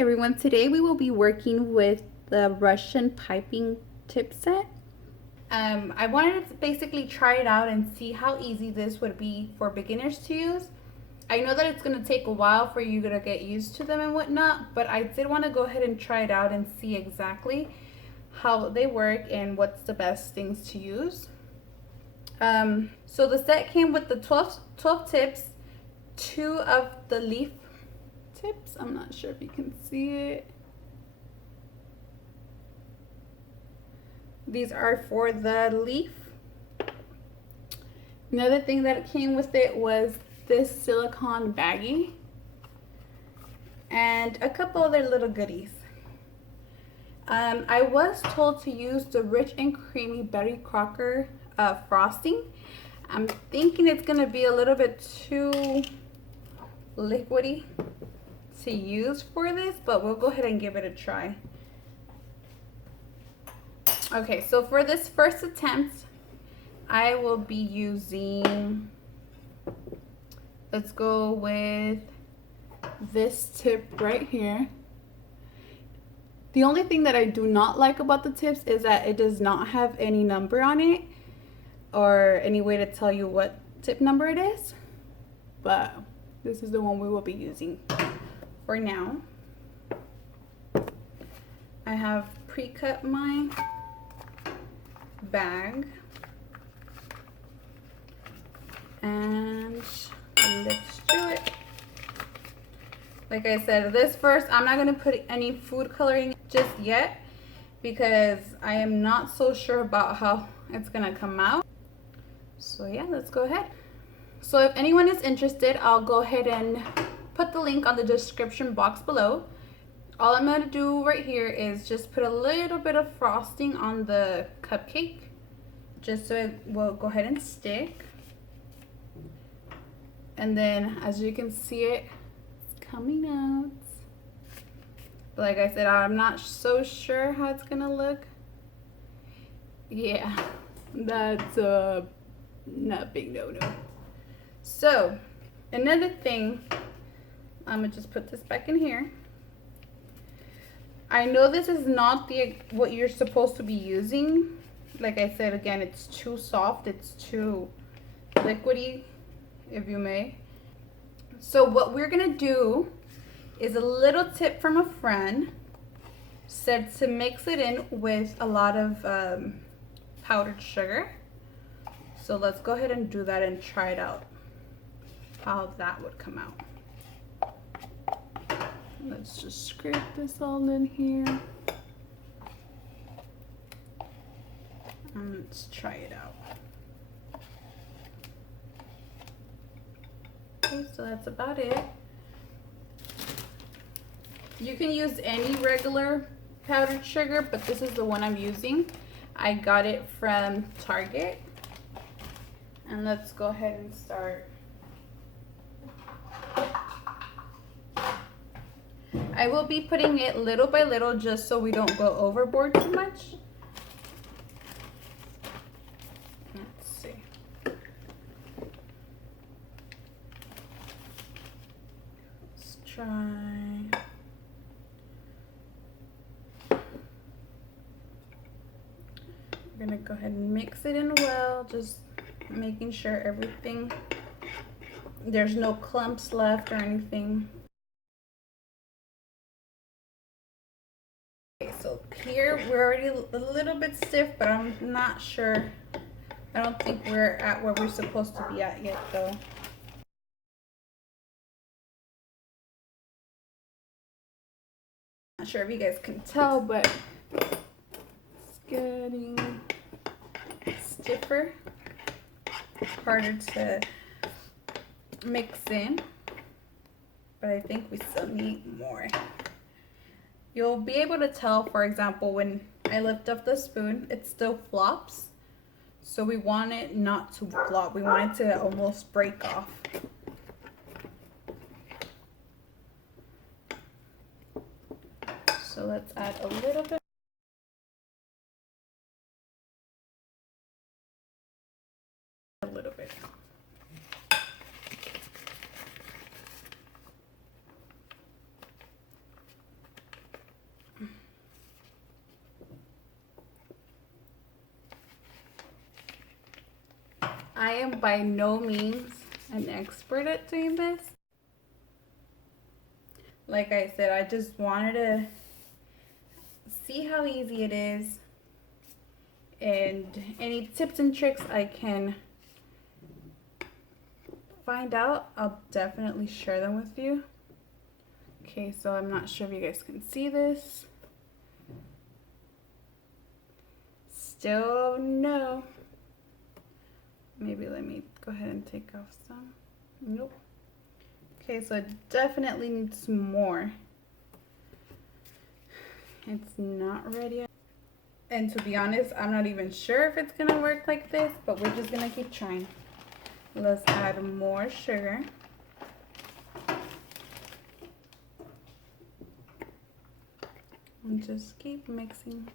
everyone, today we will be working with the Russian piping tip set. I wanted to basically try it out and see how easy this would be for beginners to use. I know that it's going to take a while for you to get used to them and whatnot, but I did want to go ahead and try it out and see exactly how they work and what's the best things to use. So the set came with the 12 tips, 2 of the leaf tips. I'm not sure if you can see it. These are for the leaf. Another thing that came with it was this silicone baggie and a couple other little goodies. I was told to use the rich and creamy berry Crocker frosting. I'm thinking it's gonna be a little bit too liquidy to use for this, but we'll go ahead and give it a try. Okay, so for this first attempt, I will be using, let's go with this tip right here. The only thing that I do not like about the tips is that it does not have any number on it or any way to tell you what tip number it is, but this is the one we will be using for now. I have pre-cut my bag and let's do it. Like I said, this first, I'm not going to put any food coloring just yet because I am not so sure about how it's going to come out. So yeah, let's go ahead. So if anyone is interested, I'll go ahead and put the link on the description box below. All I'm going to do right here is just put a little bit of frosting on the cupcake just so it will go ahead and stick. And then as you can see it, it's coming out. But like I said, I'm not so sure how it's going to look. Yeah, that's a not big no-no. So another thing, I'm going to just put this back in here. I know this is not what you're supposed to be using. Like I said, again, it's too soft. It's too liquidy, if you may. So what we're going to do is a little tip from a friend said to mix it in with a lot of powdered sugar. So let's go ahead and do that and try it out, how that would come out. Let's just scrape this all in here. And let's try it out. Okay, so that's about it. You can use any regular powdered sugar, but this is the one I'm using. I got it from Target. And let's go ahead and start. I will be putting it little by little just so we don't go overboard too much. Let's see. Let's try. I'm gonna go ahead and mix it in well, just making sure everything, there's no clumps left or anything. Okay, so here we're already a little bit stiff, but I'm not sure. I don't think we're at where we're supposed to be at yet though. Not sure if you guys can tell, but it's getting stiffer, harder to mix in, but I think we still need more. You'll be able to tell, for example, when I lift up the spoon, it still flops. So we want it not to flop. We want it to almost break off. So let's add a little bit. A little bit. I am by no means an expert at doing this. Like I said, I just wanted to see how easy it is, and any tips and tricks I can find out, I'll definitely share them with you. Okay, so I'm not sure if you guys can see this. Still no. Maybe let me go ahead and take off some. Nope. Okay, so it definitely needs more. It's not ready yet. And to be honest, I'm not even sure if it's gonna work like this, but we're just gonna keep trying. Let's add more sugar. And just keep mixing,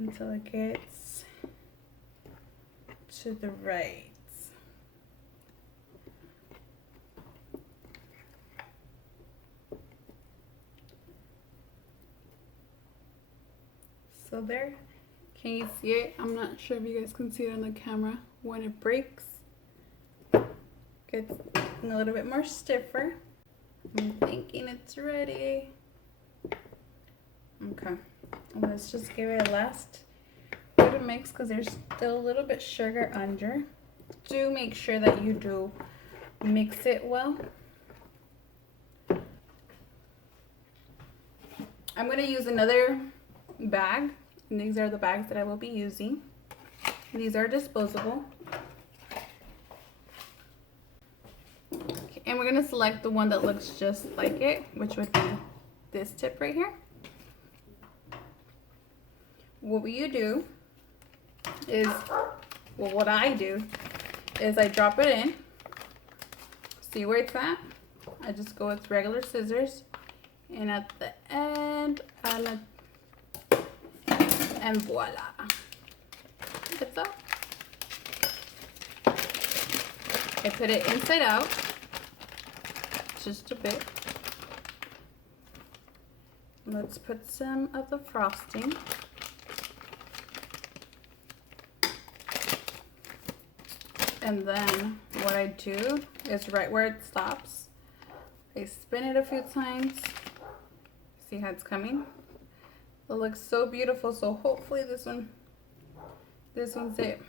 until it gets to the right. So there, can you see it? I'm not sure if you guys can see it on the camera. When it breaks, gets a little bit more stiffer. I'm thinking it's ready. Okay, let's just give it a last bit of mix because there's still a little bit sugar under. Do make sure that you do mix it well. I'm going to use another bag, and these are the bags that I will be using. These are disposable. Okay, and we're going to select the one that looks just like it, which would be this tip right here. What you do is, well, what I do is I drop it in. See where it's at? I just go with regular scissors, and at the end, and voila, it's up. I put it inside out, just a bit. Let's put some of the frosting. And then what I do is right where it stops, I spin it a few times. See how it's coming? It looks so beautiful. So hopefully this one's it.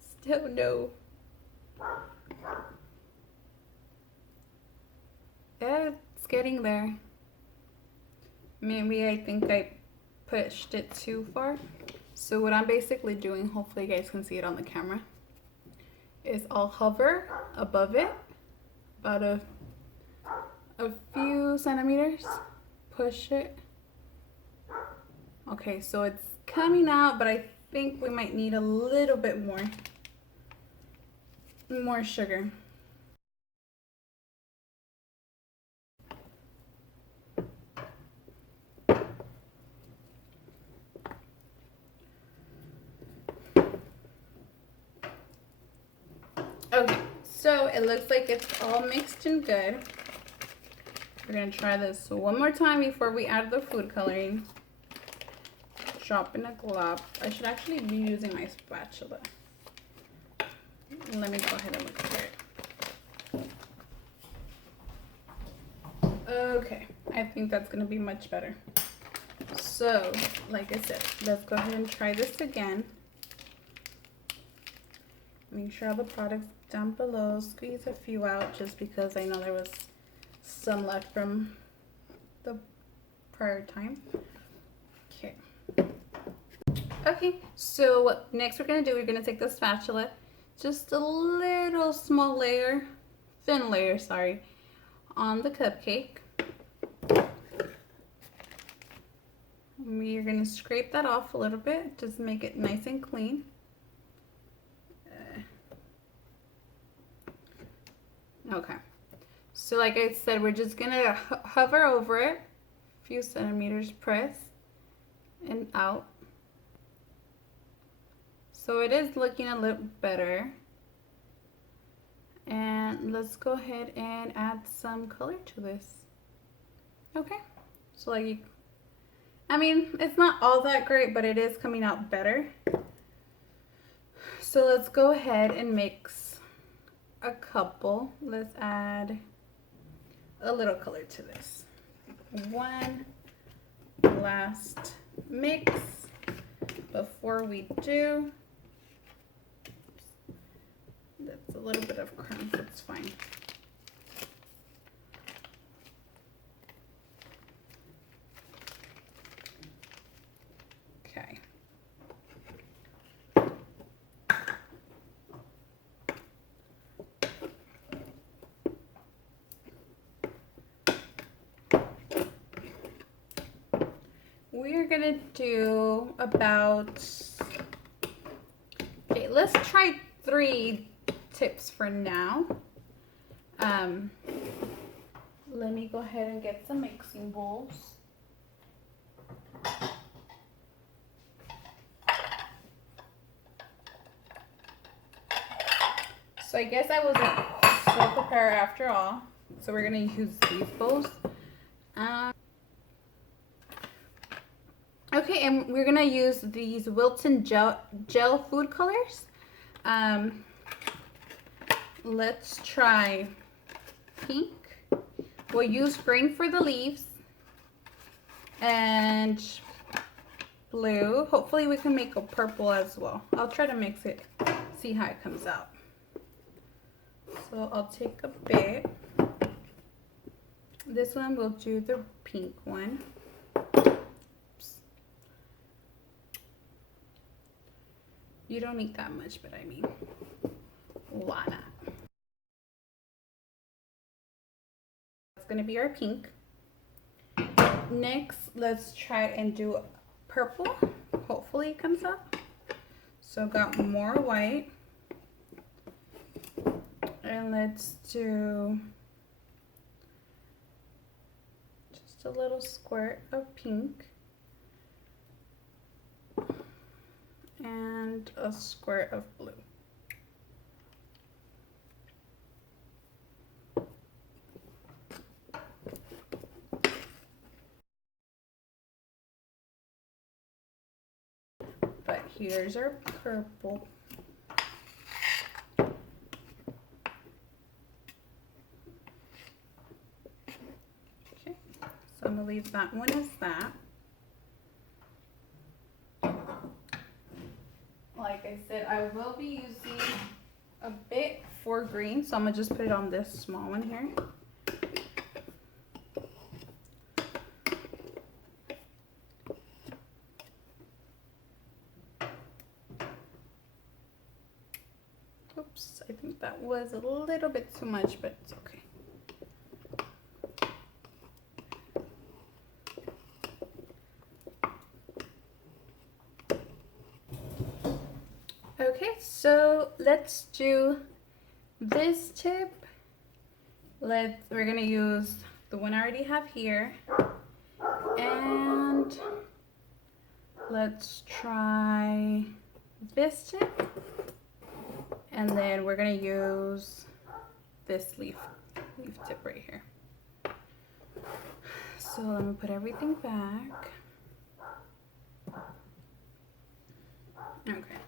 Still no. Yeah, it's getting there. Maybe I think I pushed it too far. So what I'm basically doing, hopefully you guys can see it on the camera, is I'll hover above it about a few centimeters, push it. Okay, so it's coming out, but I think we might need a little bit more sugar. Okay, so it looks like it's all mixed and good. We're gonna try this one more time before we add the food coloring. Drop in a glob. I should actually be using my spatula. Let me go ahead and look for it. Okay, I think that's gonna be much better. So, like I said, let's go ahead and try this again. Make sure all the products down below. Squeeze a few out just because I know there was some left from the prior time. Okay. Okay, so what next we're gonna do, we're gonna take the spatula, just a little small layer, thin layer, sorry, on the cupcake. We're gonna scrape that off a little bit, just make it nice and clean. Okay, so like I said, we're just gonna hover over it, a few centimeters, press and out. So it is looking a little better. And let's go ahead and add some color to this. Okay, so like I mean, it's not all that great, but it is coming out better. So let's go ahead and mix a couple. Let's add a little color to this. One last mix before we do. That's a little bit of crumbs, that's fine. Okay. We're gonna do about, okay, let's try 3 tips for now. Let me go ahead and get some mixing bowls. So I guess I wasn't so prepared after all. So we're gonna use these bowls. Okay, and we're gonna use these Wilton gel food colors. Let's try pink. We'll use green for the leaves and blue. Hopefully we can make a purple as well. I'll try to mix it, see how it comes out. So I'll take a bit. This one we'll do the pink one. Oops. You don't need that much, but I mean, why not? Gonna be our pink. Next, let's try and do purple. Hopefully it comes up. So got more white. And let's do just a little squirt of pink. And a squirt of blue. But here's our purple. Okay, so I'm gonna leave that one as that. Like I said, I will be using a bit for green, so I'm gonna just put it on this small one here. Oops, I think that was a little bit too much, but it's okay. Okay, so let's do this tip. We're gonna use the one I already have here, and let's try this tip. And then we're gonna use this leaf tip right here. So let me put everything back. Okay.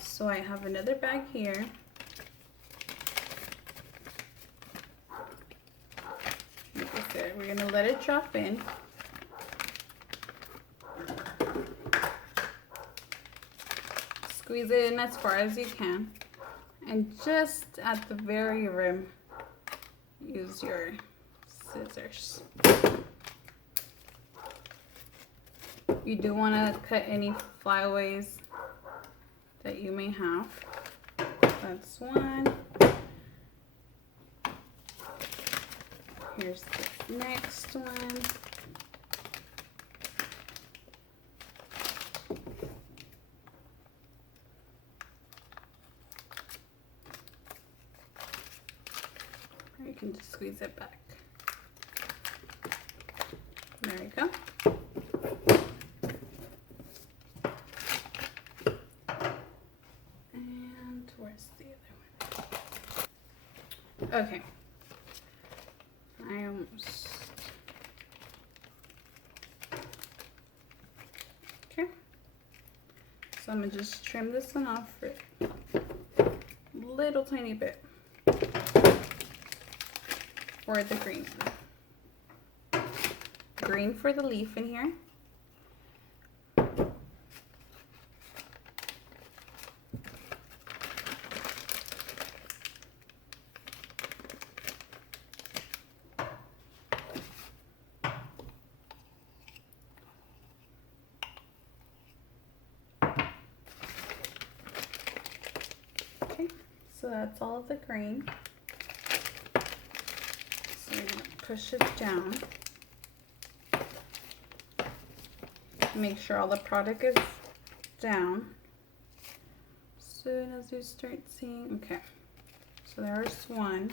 So I have another bag here. Like I said, we're gonna let it drop in. Squeeze it in as far as you can, and just at the very rim, use your scissors. You do want to cut any flyaways that you may have. That's one. Here's the next one. You can just squeeze it back. There you go. And where's the other one? Okay. I almost So I'm gonna just trim this one off for a little tiny bit for the green one. Green for the leaf in here. So that's all of the green. So you're gonna push it down. Make sure all the product is down. Soon as you start seeing, okay. So there's one.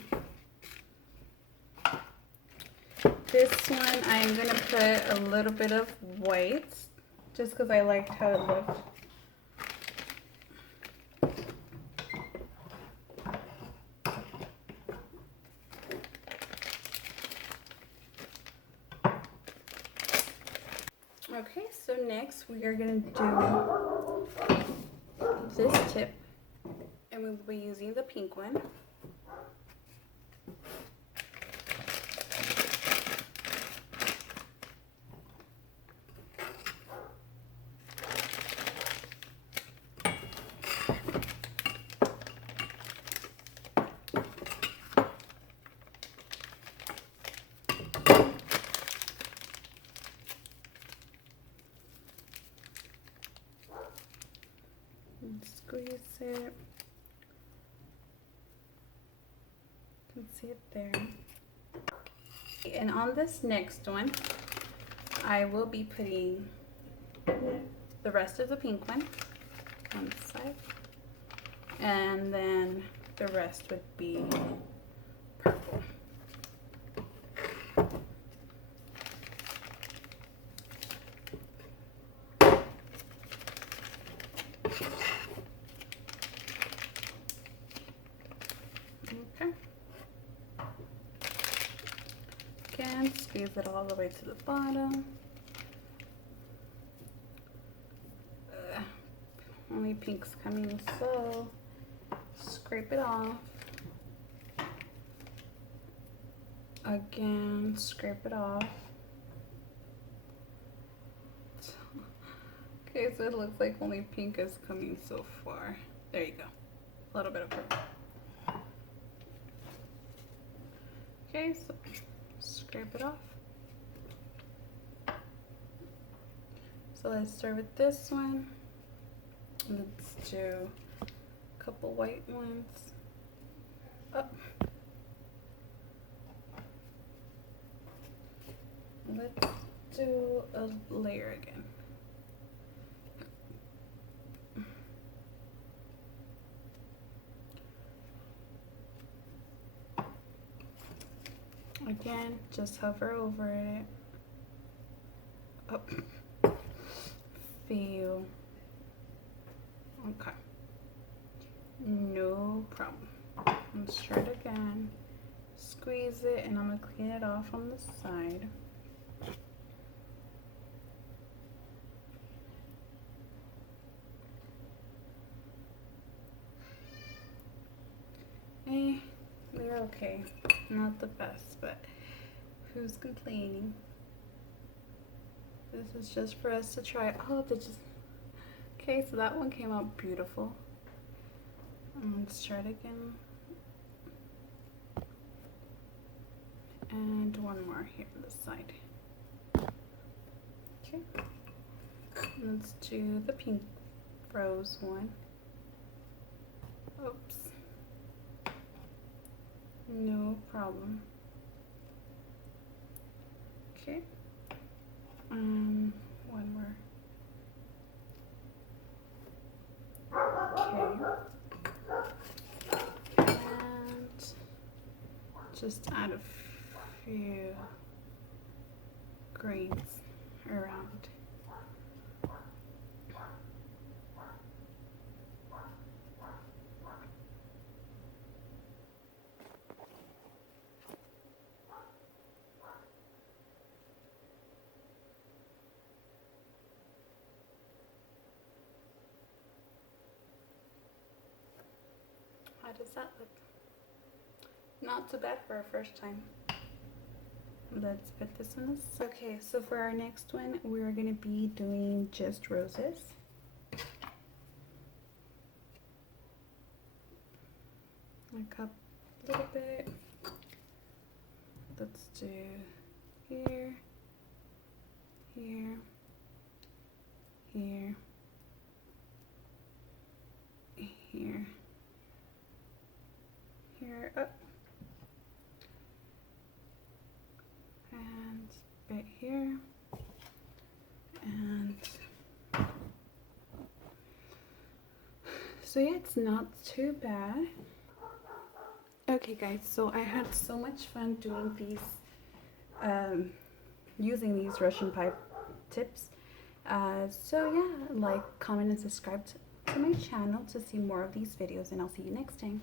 This one I'm gonna put a little bit of white, just because I liked how it looked. Okay, so next we are going to do this tip, and we'll be using the pink one. Squeeze it. You can see it there. And on this next one, I will be putting the rest of the pink one on the side, and then the rest would be purple. Okay. Again, squeeze it all the way to the bottom. Only pink's coming, so scrape it off. Again, scrape it off. Okay, so it looks like only pink is coming so far. There you go. A little bit of purple. Okay, so scrape it off. So let's start with this one. Let's do a couple white ones. Up. Let's do a layer again. Again, just hover over it. Up. Feel. Okay. No problem. Let's try it again. Squeeze it, and I'm gonna clean it off on the side. They're okay. Not the best, but who's complaining? This is just for us to try. Oh, they just... Okay, so that one came out beautiful. Let's try it again. And one more here on the side. Okay. Let's do the pink rose one. Oops. No problem. Okay. One more. Okay. And just add a few greens around. does that look? Not too bad for our first time. Let's put this on this. Okay, so for our next one, we're gonna be doing just roses. A cup, a little bit. Let's do here, here, here, here, here, up, and bit here, and so yeah, it's not too bad. Okay guys, so I had so much fun doing these, using these Russian pipe tips. So yeah, like, comment, and subscribe to my channel to see more of these videos, and I'll see you next time.